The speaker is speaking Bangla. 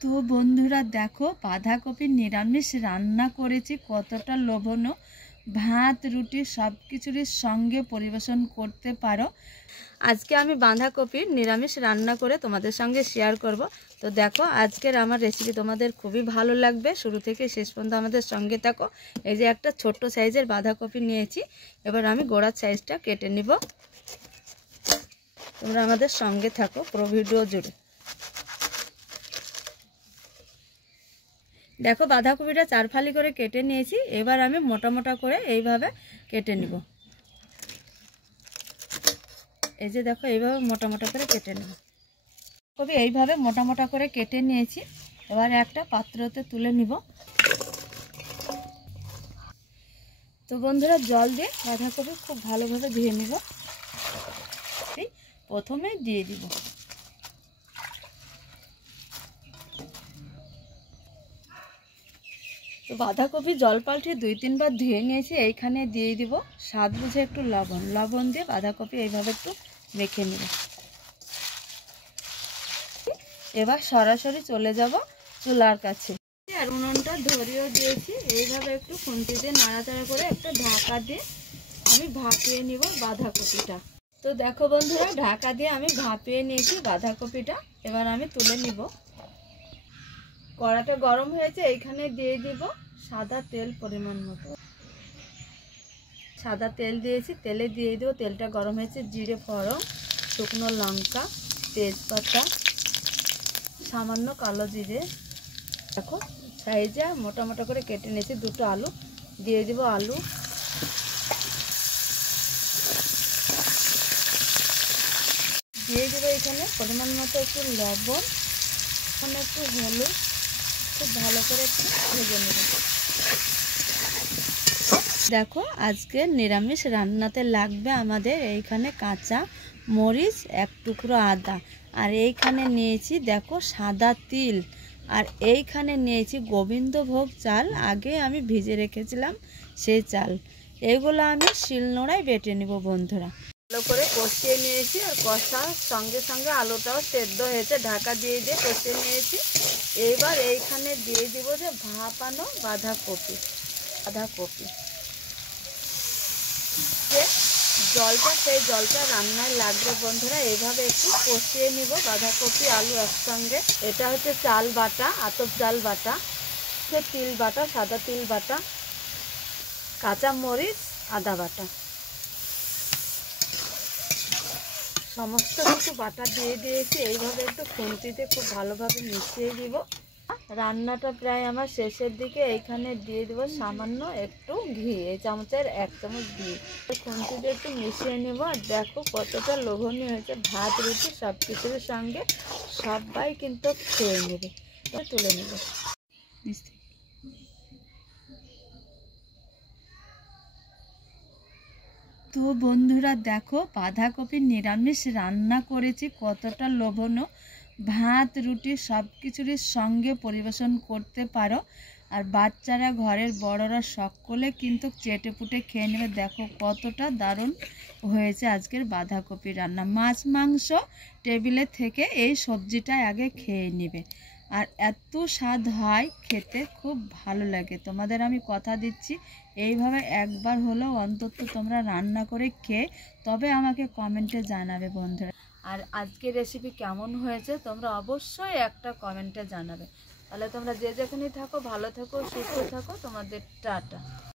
তো বন্ধুরা দেখো বাঁধাকপির নিরামিষ রান্না করেছি, কতটা লোভনীয়। ভাত রুটি সব কিছুর সঙ্গে পরিবেশন করতে পারো। আজকে আমি বাঁধাকপির নিরামিষ রান্না করে তোমাদের সঙ্গে শেয়ার করব। তো দেখো আজকের আমার রেসিপি তোমাদের খুবই ভালো লাগবে, শুরু থেকে শেষ পর্যন্ত আমাদের সঙ্গে থাকো। এই যে একটা ছোট্ট সাইজের বাঁধাকপি নিয়েছি, এবার আমি গোড়ার সাইজটা কেটে নিব। তোমরা আমাদের সঙ্গে থাকো পুরো ভিডিও জুড়ে। দেখো বাঁধাকপিটা 4 ফালি করে কেটে নিয়েছি, এবার আমি মোটা মোটা করে এইভাবে কেটে নিব। এই যে দেখো এইভাবে মোটা মোটা করে কেটে নেব। কপি এইভাবে মোটা মোটা করে কেটে নিয়েছি, এবার একটা পাত্রতে তুলে নিব। তো বন্ধুরা জল দিয়ে বাঁধাকপি খুব ভালোভাবে ধুয়ে নিব। প্রথমে দিয়ে দিব তো বাঁধাকপি জল পাল্টে 2-3 বার ধুয়ে নিয়েছি। এইখানে দিয়ে দিব স্বাদ বুঝে একটু লবণ দিয়ে বাঁধাকপি এইভাবে একটু মেখে নেব। এবার সরাসরি চলে যাব চুলার কাছে, আর উনুনটা ধরিয়েও দিয়েছি। এইভাবে একটু খুন্তি দিয়ে নাড়াচাড়া করে একটা ঢাকা দিয়ে আমি ভাপিয়ে নিব বাঁধাকপিটা। তো দেখো বন্ধুরা ঢাকা দিয়ে আমি ভাপিয়ে নিয়েছি বাঁধাকপিটা, এবার আমি তুলে নিব। কড়াটা গরম হয়েছে, এইখানে দিয়ে দিব সাদা তেল পরিমাণ মতো। সাদা তেল দিয়েছি, তেলে দিয়ে দেবো, তেলটা গরম হয়েছে, জিরে ফোড়ন, শুকনো লঙ্কা, তেজপাতা, সামান্য কালো জিরে। দেখো সাইজে মোটা মোটা করে কেটে নিয়েছি দুটো আলু, দিয়ে দেবো আলু। দিয়ে দেবো এখানে পরিমাণ মতো একটু লবণ, এখানে একটু হলুদ, খুব ভালো করে একটু ভেজে নেব। দেখো আজকে নিরামিষ রান্নাতে লাগবে আমাদের এইখানে কাঁচা মরিচ, এক টুকরো আদা, আর এইখানে নিয়েছি দেখো সাদা তিল, আর এইখানে নিয়েছি গোবিন্দভোগ চাল, আগে আমি ভিজে রেখেছিলাম সেই চাল। এইগুলো আমি শিলনোড়ায় বেটে নেব বন্ধুরা। ভালো করে কষিয়ে নিয়েছি, আর কষার সঙ্গে সঙ্গে আলুটাও সেদ্ধ হয়েছে, ঢাকা দিয়ে কষিয়ে নিয়েছি। এবার এইখানে দিয়ে দিব যে ভাপানো বাঁধাকপি যে জলটা, সেই জলটা রান্নায় লাগবে বন্ধুরা। এইভাবে একটু কষিয়ে নিব বাঁধাকপি আলু একসঙ্গে। এটা হচ্ছে চাল বাটা, আতপ চাল বাটা, সে তিল বাটা, সাদা তিল বাটা, কাঁচা মরিচ, আদা বাটা, সমস্ত কিছু বাটা দিয়ে দিয়েছি। এইভাবে একটু খুন্তিতে খুব ভালোভাবে মিশিয়ে দিব। রান্নাটা প্রায় আমার শেষের দিকে, এইখানে দিয়ে দেবো সামান্য একটু ঘি, এই চামচের 1 চামচ ঘি। খুন্তিতে একটু মিশিয়ে নেব। আর দেখো কতটা লোভনীয় হয়েছে, ভাত রুটি সব কিছুর সঙ্গে সবাই কিন্তু খেয়ে নেবে। তুলে নেব। তো বন্ধুরা দেখো বাঁধাকপির নিরামিষ রান্না করেছি, কতটা লোভনীয়। ভাত রুটি সব কিছুর সঙ্গে পরিবেশন করতে পারো, আর বাচ্চারা ঘরের বড়রা সকলে কিন্তু চেটেপুটে খেয়ে নেবে। দেখো কতটা দারুণ হয়েছে আজকের বাঁধাকপি রান্না। মাছ মাংস টেবিলে থেকে এই সবজিটা আগে খেয়ে নেবে, আর এত স্বাদ হয় খেতে, খুব ভালো লাগে। তোমাদের আমি কথা দিচ্ছি, এইভাবে একবার হলেও অন্তত তোমরা রান্না করে খেয়ে তবে আমাকে কমেন্টে জানাবে বন্ধুরা। আর আজকের রেসিপি কেমন হয়েছে তোমরা অবশ্যই একটা কমেন্টে জানাবে। তাহলে তোমরা যে যেখানেই থাকো ভালো থাকো, সুস্থ থাকো। তোমাদের টাটা।